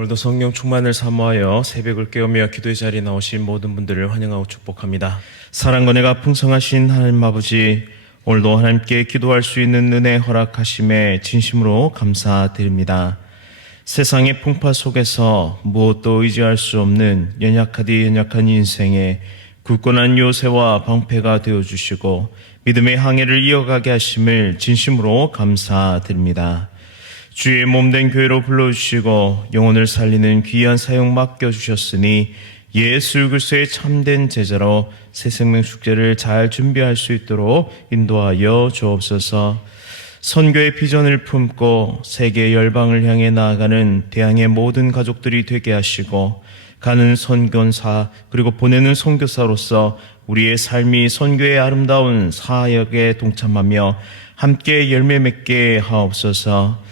오늘도 성령 충만을 사모하여 새벽을 깨우며 기도의 자리에 나오신 모든 분들을 환영하고 축복합니다. 사랑과 은혜가 풍성하신 하나님 아버지, 오늘도 하나님께 기도할 수 있는 은혜 허락하심에 진심으로 감사드립니다. 세상의 풍파 속에서 무엇도 의지할 수 없는 연약하디 연약한 인생에 굳건한 요새와 방패가 되어주시고 믿음의 항해를 이어가게 하심을 진심으로 감사드립니다. 주의 몸된 교회로 불러주시고 영혼을 살리는 귀한 사용 맡겨주셨으니 예수 그리스도의 참된 제자로 새 생명 축제를 잘 준비할 수 있도록 인도하여 주옵소서. 선교의 비전을 품고 세계 열방을 향해 나아가는 대항의 모든 가족들이 되게 하시고 가는 선교사 그리고 보내는 선교사로서 우리의 삶이 선교의 아름다운 사역에 동참하며 함께 열매 맺게 하옵소서.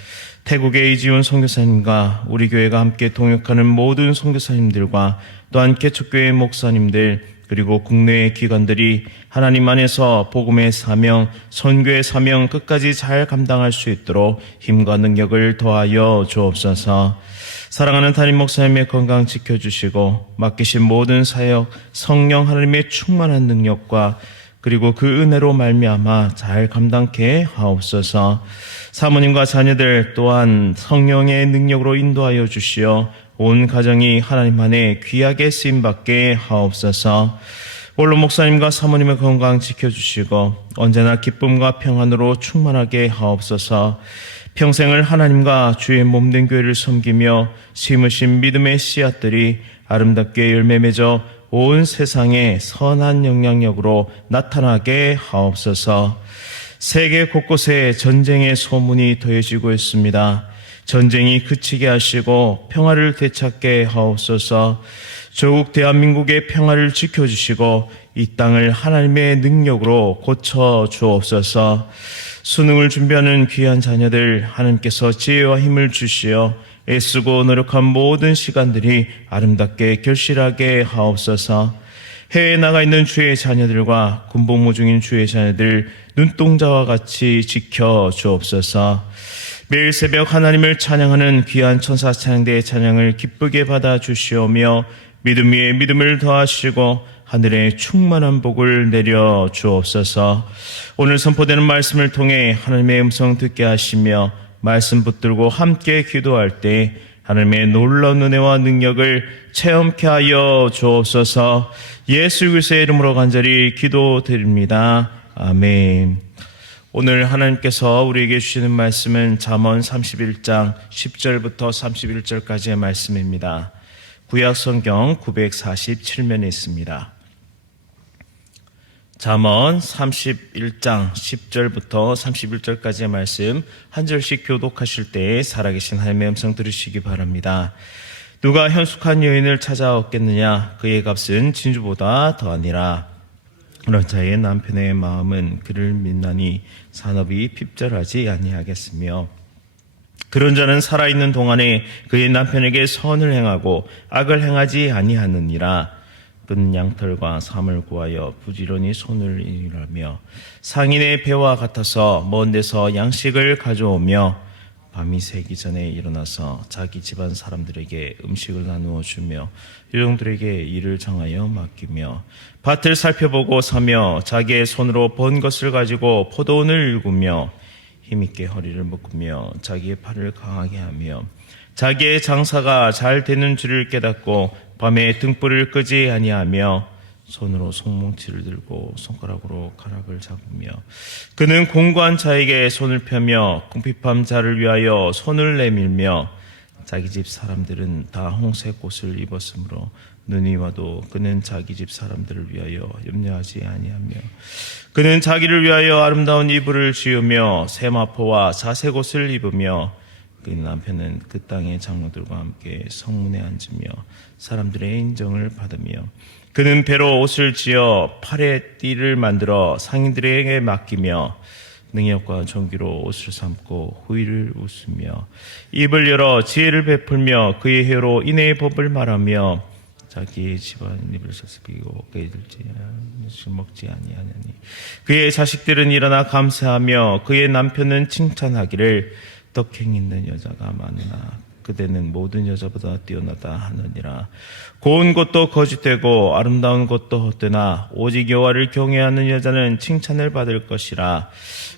태국의 이지훈 선교사님과 우리 교회가 함께 동역하는 모든 선교사님들과 또한 개척교회 목사님들 그리고 국내의 기관들이 하나님 안에서 복음의 사명, 선교의 사명 끝까지 잘 감당할 수 있도록 힘과 능력을 더하여 주옵소서. 사랑하는 담임 목사님의 건강 지켜주시고 맡기신 모든 사역 성령 하나님의 충만한 능력과 그리고 그 은혜로 말미암아 잘 감당케 하옵소서. 사모님과 자녀들 또한 성령의 능력으로 인도하여 주시어 온 가정이 하나님 안에 귀하게 쓰임받게 하옵소서. 홀로 목사님과 사모님의 건강 지켜주시고 언제나 기쁨과 평안으로 충만하게 하옵소서. 평생을 하나님과 주의 몸된 교회를 섬기며 심으신 믿음의 씨앗들이 아름답게 열매 맺어 온 세상에 선한 영향력으로 나타나게 하옵소서. 세계 곳곳에 전쟁의 소문이 더해지고 있습니다. 전쟁이 그치게 하시고 평화를 되찾게 하옵소서. 조국 대한민국의 평화를 지켜주시고 이 땅을 하나님의 능력으로 고쳐주옵소서. 수능을 준비하는 귀한 자녀들 하나님께서 지혜와 힘을 주시어 애쓰고 노력한 모든 시간들이 아름답게 결실하게 하옵소서. 해외에 나가 있는 주의 자녀들과 군복무 중인 주의 자녀들 눈동자와 같이 지켜 주옵소서. 매일 새벽 하나님을 찬양하는 귀한 천사 찬양대의 찬양을 기쁘게 받아 주시오며 믿음 위에 믿음을 더하시고 하늘에 충만한 복을 내려 주옵소서. 오늘 선포되는 말씀을 통해 하나님의 음성 듣게 하시며 말씀 붙들고 함께 기도할 때 하나님의 놀라운 은혜와 능력을 체험케 하여 주옵소서. 예수 그리스도의 이름으로 간절히 기도드립니다. 아멘. 오늘 하나님께서 우리에게 주시는 말씀은 잠언 31장 10절부터 31절까지의 말씀입니다. 구약 성경 947면에 있습니다. 잠언 31장 10절부터 31절까지의 말씀 한 절씩 교독하실 때 살아계신 하나님의 음성 들으시기 바랍니다. 누가 현숙한 여인을 찾아왔겠느냐? 그의 값은 진주보다 더하니라. 그런 자의 남편의 마음은 그를 믿나니 산업이 핍절하지 아니하겠으며 그런 자는 살아있는 동안에 그의 남편에게 선을 행하고 악을 행하지 아니하느니라. 그는 양털과 삶을 구하여 부지런히 손을 일하며 상인의 배와 같아서 먼 데서 양식을 가져오며 밤이 새기 전에 일어나서 자기 집안 사람들에게 음식을 나누어 주며 유종들에게 일을 정하여 맡기며 밭을 살펴보고 사며 자기의 손으로 번 것을 가지고 포도원을 일구며 힘있게 허리를 묶으며 자기의 팔을 강하게 하며 자기의 장사가 잘 되는 줄을 깨닫고 밤에 등불을 끄지 아니하며 손으로 송뭉치를 들고 손가락으로 가락을 잡으며 그는 공고한 자에게 손을 펴며 궁핍한 자를 위하여 손을 내밀며 자기 집 사람들은 다 홍색 옷을 입었으므로 눈이 와도 그는 자기 집 사람들을 위하여 염려하지 아니하며 그는 자기를 위하여 아름다운 이불을 지으며 세마포와 자색 옷을 입으며 그 남편은 그 땅의 장로들과 함께 성문에 앉으며 사람들의 인정을 받으며 그는 배로 옷을 지어 팔에 띠를 만들어 상인들에게 맡기며 능력과 존귀로 옷을 삼고 후일을 웃으며 입을 열어 지혜를 베풀며 그의 혀로 인애의 법을 말하며 자기의 집안 입을 서스비고 그이들지 먹지 아니하느니 그의 자식들은 일어나 감사하며 그의 남편은 칭찬하기를 덕행 있는 여자가 많으나 그대는 모든 여자보다 뛰어나다 하느니라. 고운 것도 거짓되고 아름다운 것도 헛되나 오직 여호와를 경외하는 여자는 칭찬을 받을 것이라.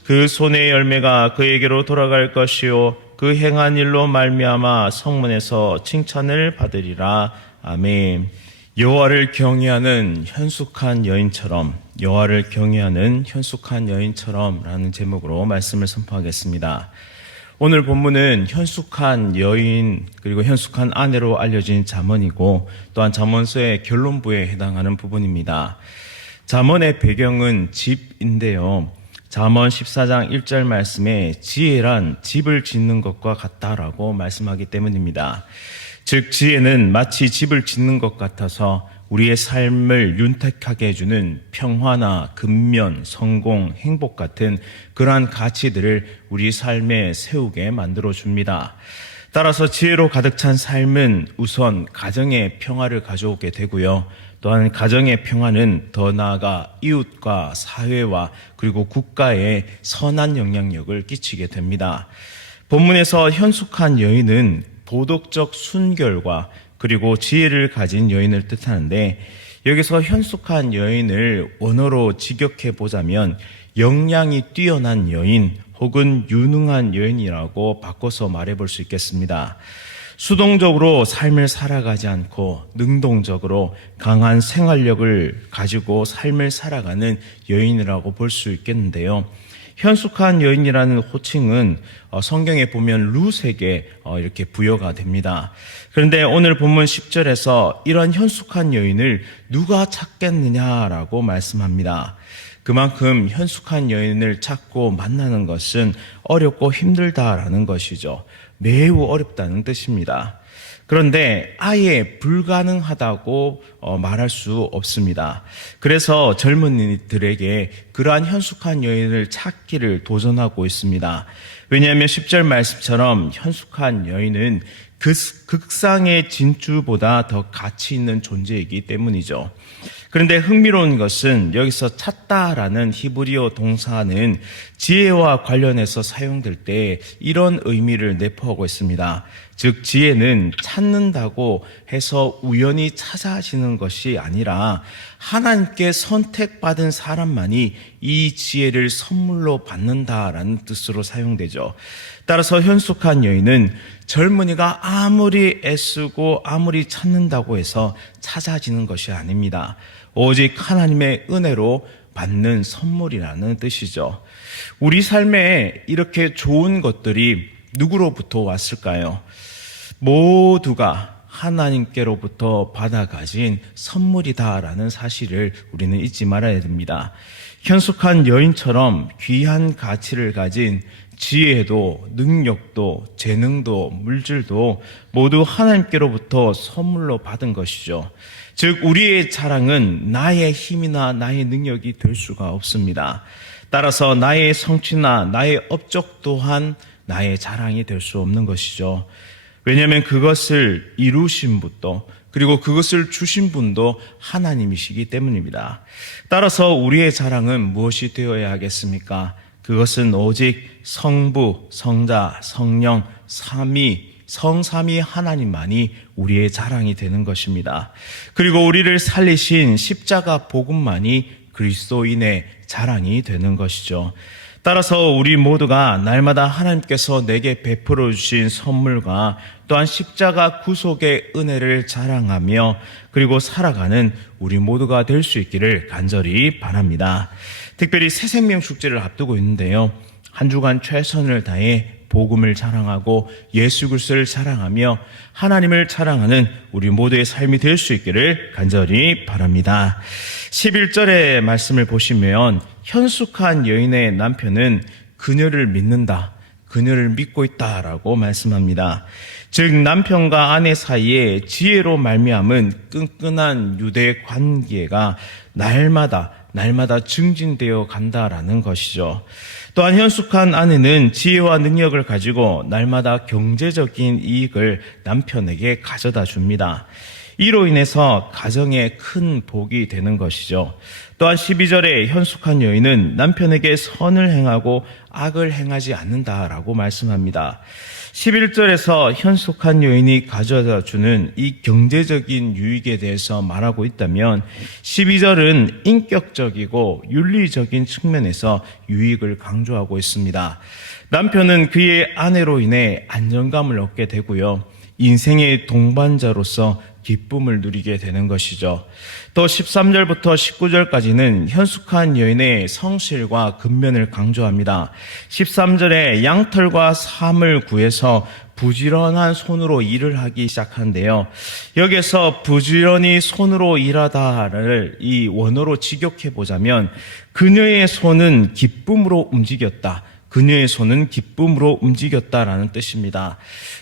그 손의 열매가 그에게로 돌아갈 것이요 그 행한 일로 말미암아 성문에서 칭찬을 받으리라. 아멘. 여호와를 경외하는 현숙한 여인처럼, 여호와를 경외하는 현숙한 여인처럼라는 제목으로 말씀을 선포하겠습니다. 오늘 본문은 현숙한 여인 그리고 현숙한 아내로 알려진 잠언이고 또한 잠언서의 결론부에 해당하는 부분입니다. 잠언의 배경은 집인데요. 잠언 14장 1절 말씀에 지혜란 집을 짓는 것과 같다라고 말씀하기 때문입니다. 즉 지혜는 마치 집을 짓는 것 같아서 우리의 삶을 윤택하게 해주는 평화나 근면, 성공, 행복 같은 그러한 가치들을 우리 삶에 세우게 만들어줍니다. 따라서 지혜로 가득 찬 삶은 우선 가정의 평화를 가져오게 되고요. 또한 가정의 평화는 더 나아가 이웃과 사회와 그리고 국가에 선한 영향력을 끼치게 됩니다. 본문에서 현숙한 여인은 도덕적 순결과 그리고 지혜를 가진 여인을 뜻하는데 여기서 현숙한 여인을 원어로 직역해 보자면 역량이 뛰어난 여인 혹은 유능한 여인이라고 바꿔서 말해 볼 수 있겠습니다. 수동적으로 삶을 살아가지 않고 능동적으로 강한 생활력을 가지고 삶을 살아가는 여인이라고 볼 수 있겠는데요. 현숙한 여인이라는 호칭은 성경에 보면 룻에게 이렇게 부여가 됩니다. 그런데 오늘 본문 10절에서 이런 현숙한 여인을 누가 찾겠느냐라고 말씀합니다. 그만큼 현숙한 여인을 찾고 만나는 것은 어렵고 힘들다라는 것이죠. 매우 어렵다는 뜻입니다. 그런데 아예 불가능하다고 말할 수 없습니다. 그래서 젊은이들에게 그러한 현숙한 여인을 찾기를 도전하고 있습니다. 왜냐하면 10절 말씀처럼 현숙한 여인은 극상의 진주보다 더 가치 있는 존재이기 때문이죠. 그런데 흥미로운 것은 여기서 찾다라는 히브리어 동사는 지혜와 관련해서 사용될 때 이런 의미를 내포하고 있습니다. 즉 지혜는 찾는다고 해서 우연히 찾아지는 것이 아니라 하나님께 선택받은 사람만이 이 지혜를 선물로 받는다라는 뜻으로 사용되죠. 따라서 현숙한 여인은 젊은이가 아무리 애쓰고 아무리 찾는다고 해서 찾아지는 것이 아닙니다. 오직 하나님의 은혜로 받는 선물이라는 뜻이죠. 우리 삶에 이렇게 좋은 것들이 누구로부터 왔을까요? 모두가 하나님께로부터 받아가진 선물이다라는 사실을 우리는 잊지 말아야 됩니다. 현숙한 여인처럼 귀한 가치를 가진 지혜도 능력도 재능도 물질도 모두 하나님께로부터 선물로 받은 것이죠. 즉 우리의 자랑은 나의 힘이나 나의 능력이 될 수가 없습니다. 따라서 나의 성취나 나의 업적 또한 나의 자랑이 될 수 없는 것이죠. 왜냐하면 그것을 이루신 분도 그리고 그것을 주신 분도 하나님이시기 때문입니다. 따라서 우리의 자랑은 무엇이 되어야 하겠습니까? 그것은 오직 성부, 성자, 성령, 성삼위 하나님만이 우리의 자랑이 되는 것입니다. 그리고 우리를 살리신 십자가 복음만이 그리스도인의 자랑이 되는 것이죠. 따라서 우리 모두가 날마다 하나님께서 내게 베풀어 주신 선물과 또한 십자가 구속의 은혜를 자랑하며 그리고 살아가는 우리 모두가 될 수 있기를 간절히 바랍니다. 특별히 새생명 축제를 앞두고 있는데요. 한 주간 최선을 다해 복음을 자랑하고 예수 그리스도를 자랑하며 하나님을 자랑하는 우리 모두의 삶이 될 수 있기를 간절히 바랍니다. 11절의 말씀을 보시면 현숙한 여인의 남편은 그녀를 믿는다, 그녀를 믿고 있다라고 말씀합니다. 즉 남편과 아내 사이에 지혜로 말미암은 끈끈한 유대 관계가 날마다 증진되어 간다라는 것이죠. 또한 현숙한 아내는 지혜와 능력을 가지고 날마다 경제적인 이익을 남편에게 가져다 줍니다. 이로 인해서 가정에 큰 복이 되는 것이죠. 또한 12절에 현숙한 여인은 남편에게 선을 행하고 악을 행하지 않는다라고 말씀합니다. 11절에서 현숙한 여인이 가져다 주는 이 경제적인 유익에 대해서 말하고 있다면 12절은 인격적이고 윤리적인 측면에서 유익을 강조하고 있습니다. 남편은 그의 아내로 인해 안정감을 얻게 되고요. 인생의 동반자로서 기쁨을 누리게 되는 것이죠. 또 13절부터 19절까지는 현숙한 여인의 성실과 근면을 강조합니다. 13절에 양털과 삼을 구해서 부지런한 손으로 일을 하기 시작하는데요. 여기서 부지런히 손으로 일하다를 이 원어로 직역해 보자면 그녀의 손은 기쁨으로 움직였다. 그녀의 손은 기쁨으로 움직였다라는 뜻입니다.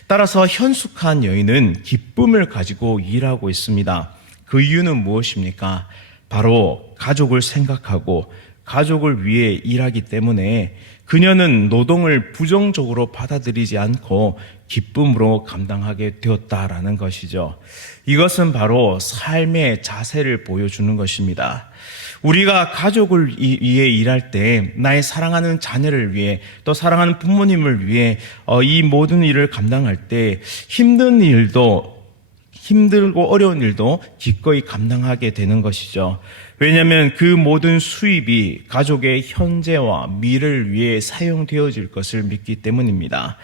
따라서 현숙한 여인은 기쁨을 가지고 일하고 있습니다. 그 이유는 무엇입니까? 바로 가족을 생각하고 가족을 위해 일하기 때문에 그녀는 노동을 부정적으로 받아들이지 않고 기쁨으로 감당하게 되었다라는 것이죠. 이것은 바로 삶의 자세를 보여주는 것입니다. 우리가 가족을 위해 일할 때 나의 사랑하는 자녀를 위해 또 사랑하는 부모님을 위해 이 모든 일을 감당할 때 힘들고 어려운 일도 기꺼이 감당하게 되는 것이죠. 왜냐하면 그 모든 수입이 가족의 현재와 미래를 위해 사용되어질 것을 믿기 때문입니다.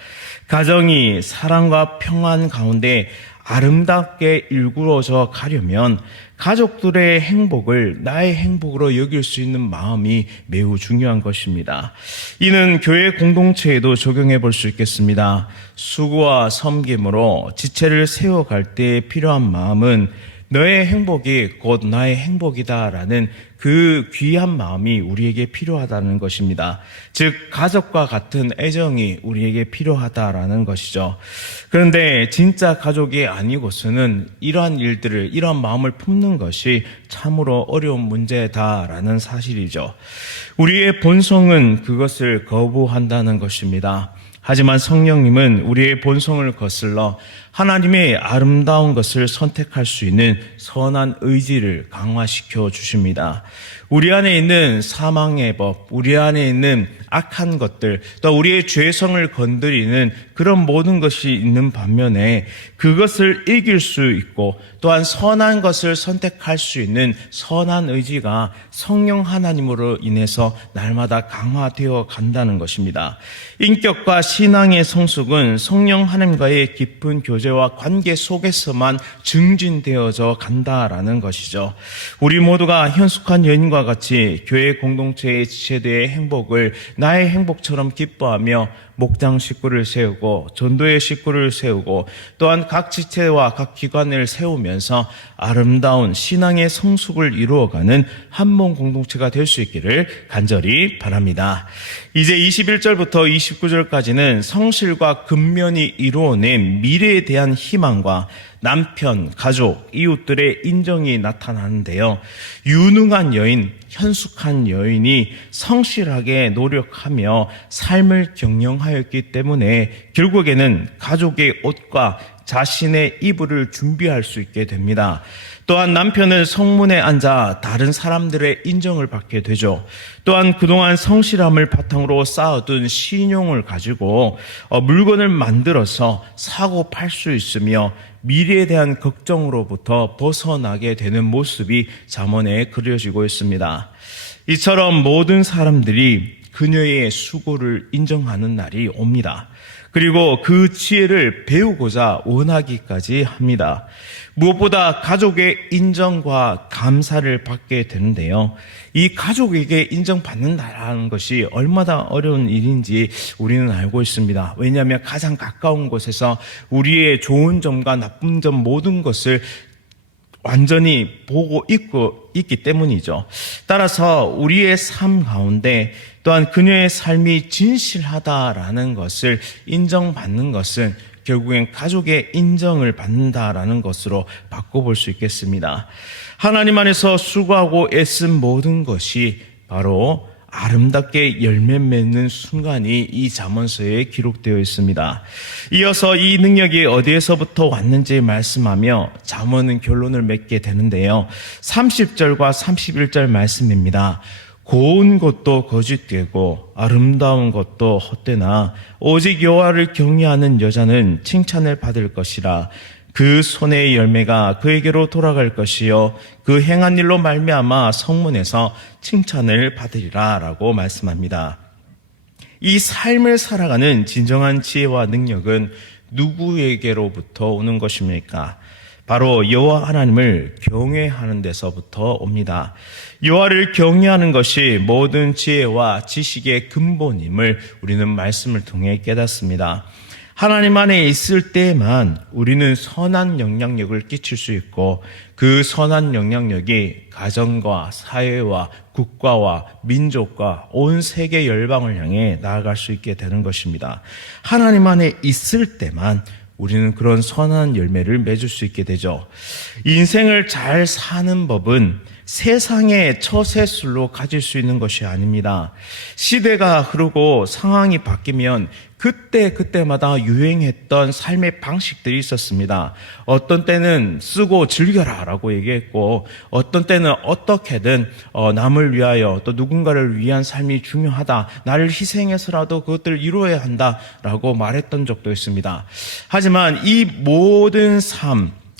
가정이 사랑과 평안 가운데 아름답게 일구어져 가려면 가족들의 행복을 나의 행복으로 여길 수 있는 마음이 매우 중요한 것입니다. 이는 교회 공동체에도 적용해 볼 수 있겠습니다. 수고와 섬김으로 지체를 세워갈 때 필요한 마음은 너의 행복이 곧 나의 행복이다라는 그 귀한 마음이 우리에게 필요하다는 것입니다. 즉 가족과 같은 애정이 우리에게 필요하다라는 것이죠. 그런데 진짜 가족이 아니고서는 이러한 마음을 품는 것이 참으로 어려운 문제다라는 사실이죠. 우리의 본성은 그것을 거부한다는 것입니다. 하지만 성령님은 우리의 본성을 거슬러 하나님의 아름다운 것을 선택할 수 있는 선한 의지를 강화시켜 주십니다. 우리 안에 있는 사망의 법, 우리 안에 있는 악한 것들, 또 우리의 죄성을 건드리는 그런 모든 것이 있는 반면에 그것을 이길 수 있고 또한 선한 것을 선택할 수 있는 선한 의지가 성령 하나님으로 인해서 날마다 강화되어 간다는 것입니다. 인격과 신앙의 성숙은 성령 하나님과의 깊은 교제와 관계 속에서만 증진되어져 간다라는 것이죠. 우리 모두가 현숙한 여인과 같이 교회 공동체의 지체들의 행복을 나의 행복처럼 기뻐하며 목장 식구를 세우고 전도의 식구를 세우고 또한 각 지체와 각 기관을 세우면서 아름다운 신앙의 성숙을 이루어가는 한몸 공동체가 될 수 있기를 간절히 바랍니다. 이제 21절부터 29절까지는 성실과 근면이 이루어낸 미래에 대한 희망과 남편, 가족, 이웃들의 인정이 나타나는데요. 유능한 여인, 현숙한 여인이 성실하게 노력하며 삶을 경영하였기 때문에 결국에는 가족의 옷과 자신의 이불을 준비할 수 있게 됩니다. 또한 남편은 성문에 앉아 다른 사람들의 인정을 받게 되죠. 또한 그동안 성실함을 바탕으로 쌓아둔 신용을 가지고 물건을 만들어서 사고 팔 수 있으며 미래에 대한 걱정으로부터 벗어나게 되는 모습이 잠언에 그려지고 있습니다. 이처럼 모든 사람들이 그녀의 수고를 인정하는 날이 옵니다. 그리고 그 지혜를 배우고자 원하기까지 합니다. 무엇보다 가족의 인정과 감사를 받게 되는데요. 이 가족에게 인정받는다라는 것이 얼마나 어려운 일인지 우리는 알고 있습니다. 왜냐하면 가장 가까운 곳에서 우리의 좋은 점과 나쁜 점 모든 것을 완전히 보고 있기 때문이죠. 따라서 우리의 삶 가운데 또한 그녀의 삶이 진실하다라는 것을 인정받는 것은 결국엔 가족의 인정을 받는다라는 것으로 바꿔볼 수 있겠습니다. 하나님 안에서 수고하고 애쓴 모든 것이 바로 아름답게 열매 맺는 순간이 이 잠언서에 기록되어 있습니다. 이어서 이 능력이 어디에서부터 왔는지 말씀하며 잠언은 결론을 맺게 되는데요. 30절과 31절 말씀입니다. 고운 것도 거짓되고 아름다운 것도 헛되나 오직 여호와를 경외하는 여자는 칭찬을 받을 것이라. 그 손의 열매가 그에게로 돌아갈 것이요 그 행한 일로 말미암아 성문에서 칭찬을 받으리라 라고 말씀합니다. 이 삶을 살아가는 진정한 지혜와 능력은 누구에게로부터 오는 것입니까? 바로 여호와 하나님을 경외하는 데서부터 옵니다. 여호와를 경외하는 것이 모든 지혜와 지식의 근본임을 우리는 말씀을 통해 깨닫습니다. 하나님 안에 있을 때만 우리는 선한 영향력을 끼칠 수 있고 그 선한 영향력이 가정과 사회와 국가와 민족과 온 세계 열방을 향해 나아갈 수 있게 되는 것입니다. 하나님 안에 있을 때만 우리는 그런 선한 열매를 맺을 수 있게 되죠. 인생을 잘 사는 법은 세상의 처세술로 가질 수 있는 것이 아닙니다. 시대가 흐르고 상황이 바뀌면 그때마다 유행했던 삶의 방식들이 있었습니다. 어떤 때는 쓰고 즐겨라 라고 얘기했고, 어떤 때는 어떻게든 남을 위하여 또 누군가를 위한 삶이 중요하다, 나를 희생해서라도 그것들을 이루어야 한다 라고 말했던 적도 있습니다. 하지만 이 모든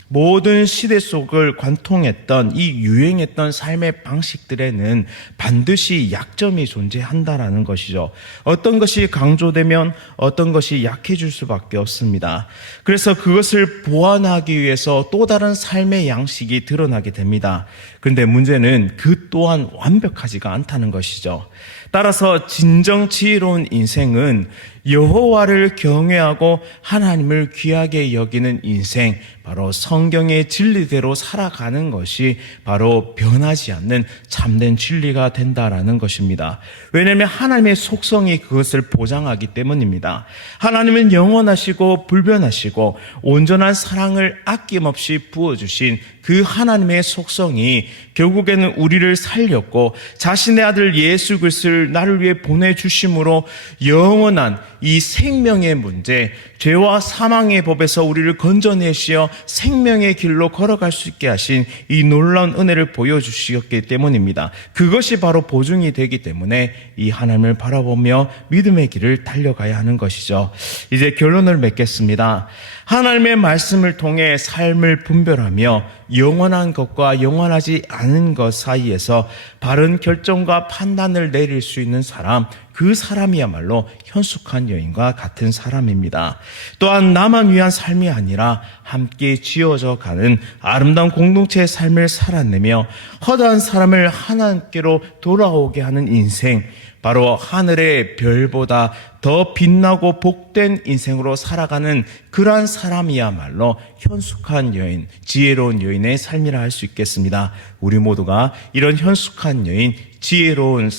모든 시대 속을 관통했던 이 유행했던 삶의 방식들에는 반드시 약점이 존재한다라는 것이죠. 어떤 것이 강조되면 어떤 것이 약해질 수밖에 없습니다. 그래서 그것을 보완하기 위해서 또 다른 삶의 양식이 드러나게 됩니다. 그런데 문제는 그 또한 완벽하지가 않다는 것이죠. 따라서 진정 지혜로운 인생은 여호와를 경외하고 하나님을 귀하게 여기는 인생, 바로 성경의 진리대로 살아가는 것이 바로 변하지 않는 참된 진리가 된다라는 것입니다. 왜냐하면 하나님의 속성이 그것을 보장하기 때문입니다. 하나님은 영원하시고 불변하시고 온전한 사랑을 아낌없이 부어주신 그 하나님의 속성이 결국에는 우리를 살렸고 자신의 아들 예수 그리스도를 나를 위해 보내주심으로 영원한 이 생명의 문제, 죄와 사망의 법에서 우리를 건져내시어 생명의 길로 걸어갈 수 있게 하신 이 놀라운 은혜를 보여주셨기 때문입니다. 그것이 바로 보증이 되기 때문에 이 하나님을 바라보며 믿음의 길을 달려가야 하는 것이죠. 이제 결론을 맺겠습니다. 하나님의 말씀을 통해 삶을 분별하며 영원한 것과 영원하지 않은 것 사이에서 바른 결정과 판단을 내릴 수 있는 사람, 그 사람이야말로 현숙한 여인과 같은 사람입니다. 또한 나만 위한 삶이 아니라 함께 지어져 가는 아름다운 공동체의 삶을 살아내며 허다한 사람을 하나님께로 돌아오게 하는 인생, 바로 하늘의 별보다 더 빛나고 복된 인생으로 살아가는 그러한 사람이야말로 현숙한 여인, 지혜로운 여인의 삶이라 할 수 있겠습니다. 우리 모두가 이런 현숙한 여인, 지혜로운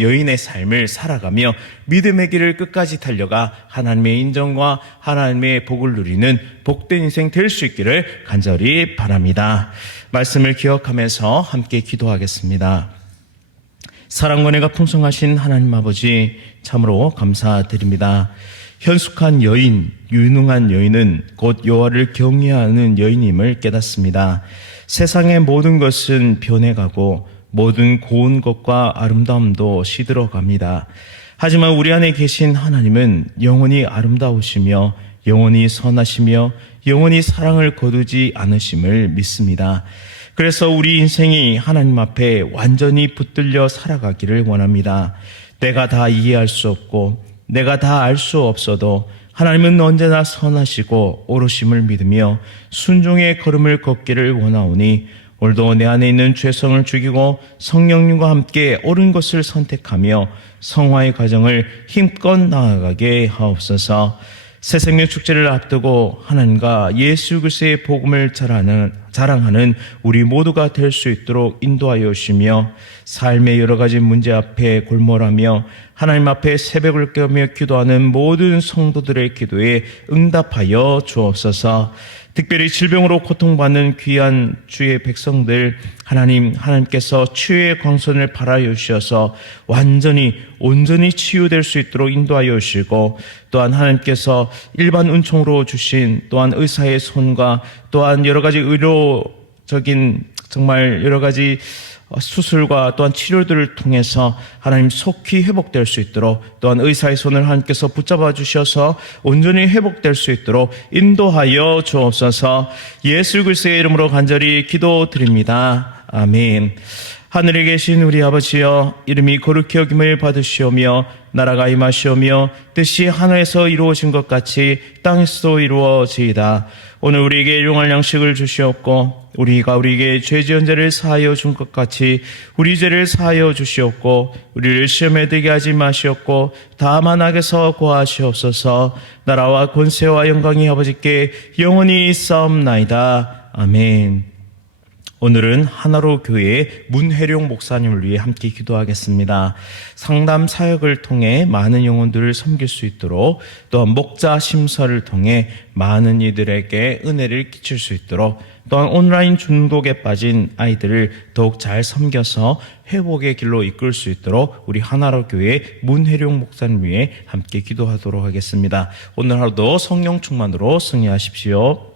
여인의 삶을 살아가며 믿음의 길을 끝까지 달려가 하나님의 인정과 하나님의 복을 누리는 복된 인생 될 수 있기를 간절히 바랍니다. 말씀을 기억하면서 함께 기도하겠습니다. 사랑과 은혜가 풍성하신 하나님 아버지, 참으로 감사드립니다. 현숙한 여인, 유능한 여인은 곧 여호와를 경외하는 여인임을 깨닫습니다. 세상의 모든 것은 변해가고 모든 고운 것과 아름다움도 시들어갑니다. 하지만 우리 안에 계신 하나님은 영원히 아름다우시며 영원히 선하시며 영원히 사랑을 거두지 않으심을 믿습니다. 그래서 우리 인생이 하나님 앞에 완전히 붙들려 살아가기를 원합니다. 내가 다 이해할 수 없고 내가 다 알 수 없어도 하나님은 언제나 선하시고 오르심을 믿으며 순종의 걸음을 걷기를 원하오니 오늘도 내 안에 있는 죄성을 죽이고 성령님과 함께 옳은 것을 선택하며 성화의 과정을 힘껏 나아가게 하옵소서. 새 생명 축제를 앞두고 하나님과 예수 그리스도의 복음을 자랑하는 우리 모두가 될 수 있도록 인도하여 주시며 삶의 여러 가지 문제 앞에 골몰하며 하나님 앞에 새벽을 깨우며 기도하는 모든 성도들의 기도에 응답하여 주옵소서. 특별히 질병으로 고통받는 귀한 주의 백성들, 하나님께서 치유의 광선을 발하여 주셔서 온전히 치유될 수 있도록 인도하여 주시고, 또한 하나님께서 일반 은총으로 주신 또한 의사의 손과 또한 여러 가지 의료적인 정말 여러 가지 수술과 또한 치료들을 통해서 하나님 속히 회복될 수 있도록, 또한 의사의 손을 하나님께서 붙잡아 주셔서 온전히 회복될 수 있도록 인도하여 주옵소서. 예수 그리스도의 이름으로 간절히 기도드립니다. 아멘. 하늘에 계신 우리 아버지여, 이름이 거룩히 여김을 받으시오며 나라가 임하시오며 뜻이 하늘에서 이루어진 것 같이 땅에서도 이루어지이다. 오늘 우리에게 일용할 양식을 주시옵고 우리가 우리에게 죄 지은 자를 사하여 준 것 같이 우리 죄를 사하여 주시옵고 우리를 시험에 들게 하지 마시옵고 다만 악에서 구하시옵소서. 나라와 권세와 영광이 아버지께 영원히 있사옵나이다. 아멘. 오늘은 하나로 교회 문혜룡 목사님을 위해 함께 기도하겠습니다. 상담 사역을 통해 많은 영혼들을 섬길 수 있도록, 또한 목자 심사를 통해 많은 이들에게 은혜를 끼칠 수 있도록, 또한 온라인 중독에 빠진 아이들을 더욱 잘 섬겨서 회복의 길로 이끌 수 있도록 우리 하나로 교회 문혜룡 목사님 위해 함께 기도하도록 하겠습니다. 오늘 하루도 성령 충만으로 승리하십시오.